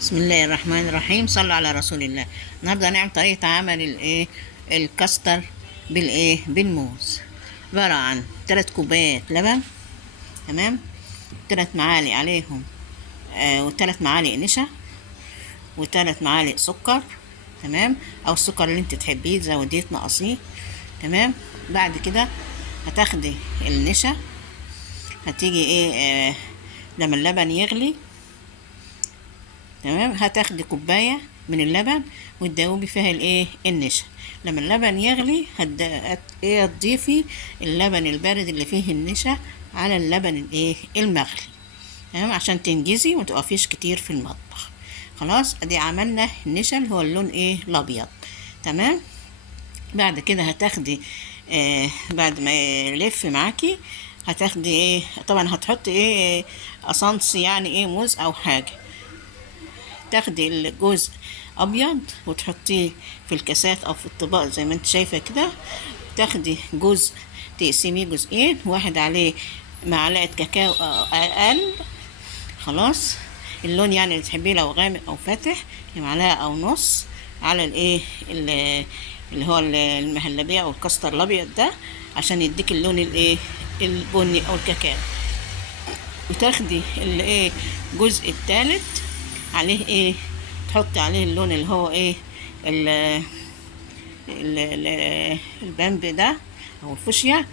بسم الله الرحمن الرحيم. صلوا على رسول الله. النهارده هنعمل طريقة عمل الكاستر بالموز. عبارة عن 3 كوبايات لبن، تمام، 3 معالق عليهم و3 معالق نشا و3 معالق سكر، تمام، او السكر اللي انت تحبيه زوديه تنقصيه، تمام. بعد كده هتاخدي النشا، هتيجي لما اللبن يغلي، تمام، هتاخدي كوبايه من اللبن وتدوبي فيها النشا. لما اللبن يغلي هتضيفي اللبن البارد اللي فيه النشا على اللبن المغلي، تمام، عشان تنجزي ومتقفيش كتير في المطبخ. خلاص، ادي عملنا النشا اللي هو اللون الابيض، تمام. بعد كده هتاخدي بعد ما يلف معاكي هتاخدي طبعا هتحطي قصنص، يعني موز او حاجه. تاخدي الجزء ابيض وتحطيه في الكاسات او في الطبق زي ما انت شايفه كده. تاخدي جزء تقسميه جزئين، واحد عليه معلقه كاكاو اقل، خلاص، اللون يعني اللي تحبيه لو غامق او فاتح، معلقه او نص على اللي هو المهلبيه او الكاستر الابيض ده، عشان يديك اللون البني او الكاكاو. وتاخدي الجزء الثالث عليه تحطي عليه اللون اللي هو البامب ده او الفوشيا،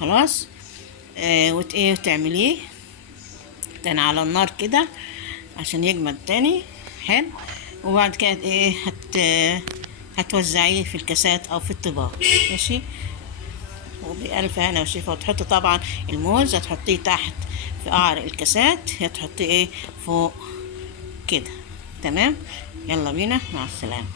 خلاص. وتعمليه تاني على النار كده عشان يجمد تاني، حلو. وبعد كده هتوزعيه في الكاسات او في الطباق، ماشي، وبألف هنا وشفا. وتحطي طبعا الموز هتحطيه تحت في قعر الكاسات، هتحطيه فوق كده، تمام. يلا بينا، مع السلامة.